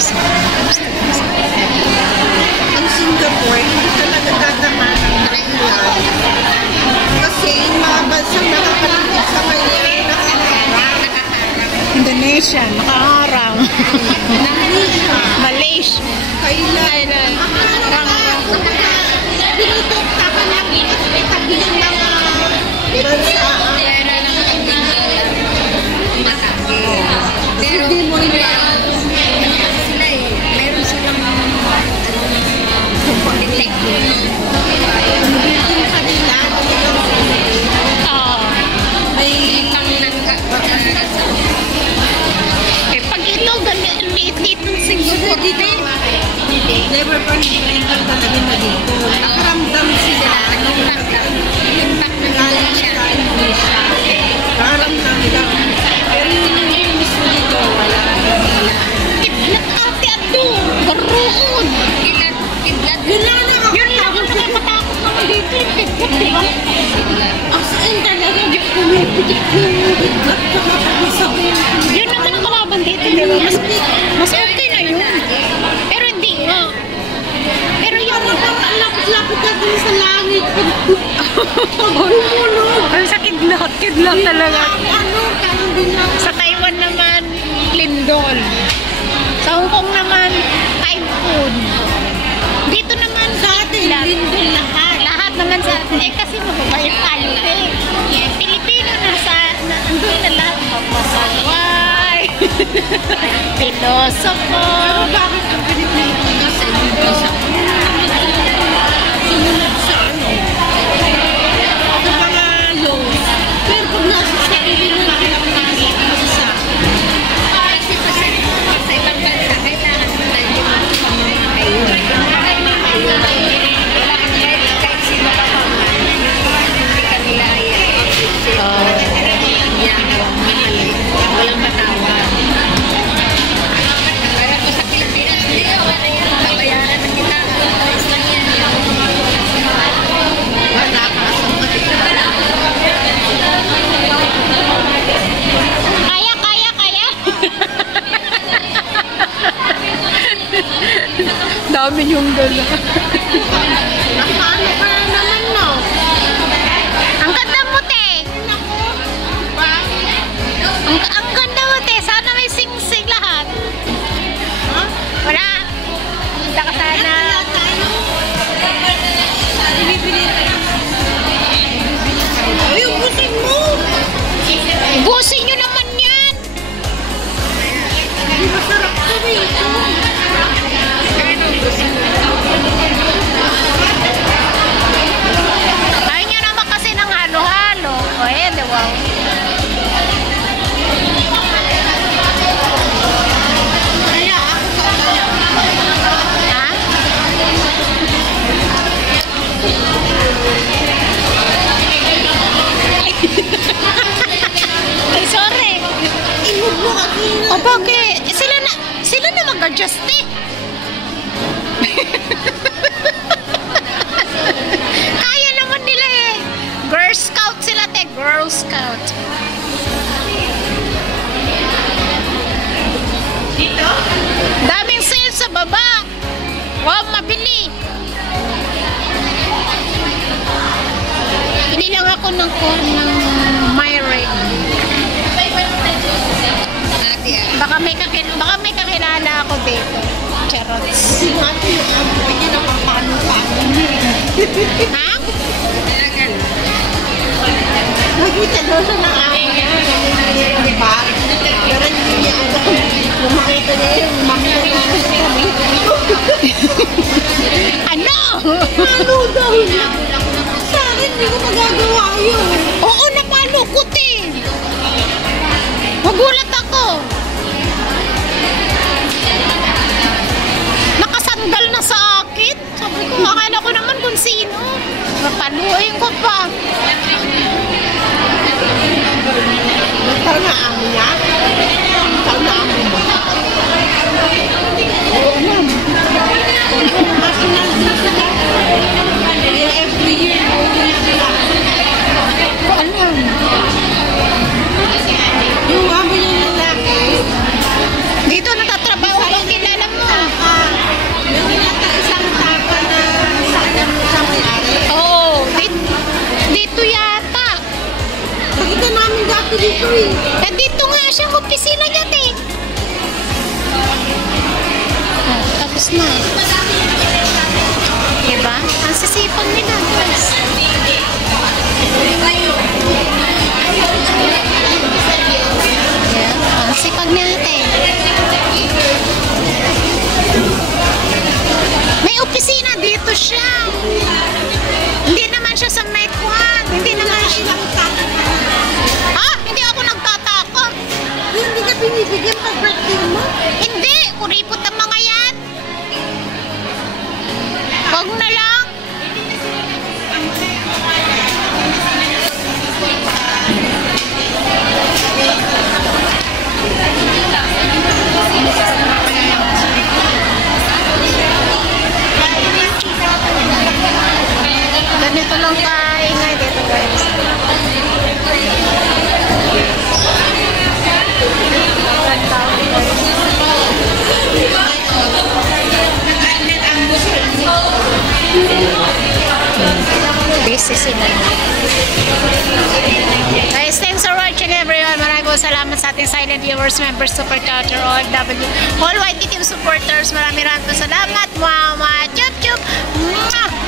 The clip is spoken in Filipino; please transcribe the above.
Ang Singapore, hindi talaga dadaan ng ulan. Kasi yung mga bansang nakapaligid sa kanya, nakaharang. Indonesia, nakaharang. Malaysia. Thailand. Nakaharang. Binutokta ka lang, itabi ng mga bansa. Hindi mo ina. Meron silang pag ito, liit-liit ng siguro dito. Never pa nag-blinker talaga na dito. Nakaramdam sila. Nagaling siya. Nakaramdam lang. Pero yung mismo dito, wala. Kidlat ate ato. Baroon. kidlat. Yun lang nakakatakot naman dito. Kidlat, di ba? Ang saan talaga, di pumipitik yung kidlat ka sabihin. Yun naman ang kalaban dito, di ba? Mas okay na yun. Pero hindi nga. Pero yung lapit-lapit ka dun sa langit. Ay, sa kidlat talaga. Parang din lang. Sa Taiwan naman, lindol. Sa Hong Kong naman, typhoon. Dito naman Sa atin, lindol lahat. lahat naman sa atin. Kasi mababait tayo. Pilipino andun na lahat. Mapasaway. Pilosopo. Pero bakit ang Pilipino nasa dito sa sinunod sa ano? Sa mga laws. Pero pag nasa sa Pilipino nasa Kasi ibang bansa, kailangan mo tayo yung ayun. Kahit sino pa pa man, hindi ka nilaya. Walang patawad. Pero kung sa Pilipinas, hindi ako na yan. Babayaran na kita. Ayos lang yan. wala ka sa Kaya. Dami yung gala. Nakano ka na naman, no? Ang ganda mo, te. Ang ganda mo, te. Sana may sing-sing lahat. Wala. Punta ka sana. Ay, ubusin mo! Busin nyo naman yan. Hindi masarap ko dito. Ayaw nyo naman kasi ng halo-halo. O, ayan, wow. Kaya ako Ha? Ay, sorry. imog mo kasi O, bakit? Sila na mag-adjust eh. Kaya naman nila eh. Girl Scout sila, te. Girl Scout. dito. Daming sale sa baba. Wow, mabili. Hindi lang ako ng Myring. Baka may kakilala ako dito. Charots. Si Mati yung amoy niya na papano-pano niya. Ha? Nakita daw siya ng amoy niya. Diba? Pero hindi niya alam. Kung makita niya yung makita niya sa sabi. Ano? Ano daw niya? Sa akin, hindi ko magagawa yun. Oo, napalukot eh. Magulat ako. Nakasandal na sa akin. Sabi ko, akala ko naman kung sino. Napaluin ko pa. Basta na amo niya. Basta na amo mo. Oo, ma'am. Kasi nandun sila. Every year, nandun sila. Alam. Yung amo niya lalaki, Dito natatrabaho bang kilala mo? Christmas. Diba? Ang sisipag nila, guys. Yeah, ang sipag natin. May opisina dito siya. Hindi naman siya sa Mekwan. Hindi naman siya. Ha? Hindi ako nagtatakot. Hindi ka binibigyan pag birthday mo? Hindi. Kuripot ang mga yan. Huwag na lang. Ganito lang kaingay dito, guys. Busy sila. Guys, thanks for watching everyone. Maraming po salamat sa ating silent viewers, members, super charter, OFW, all YT team supporters. Maraming po salamat. Chup chup. Mwah!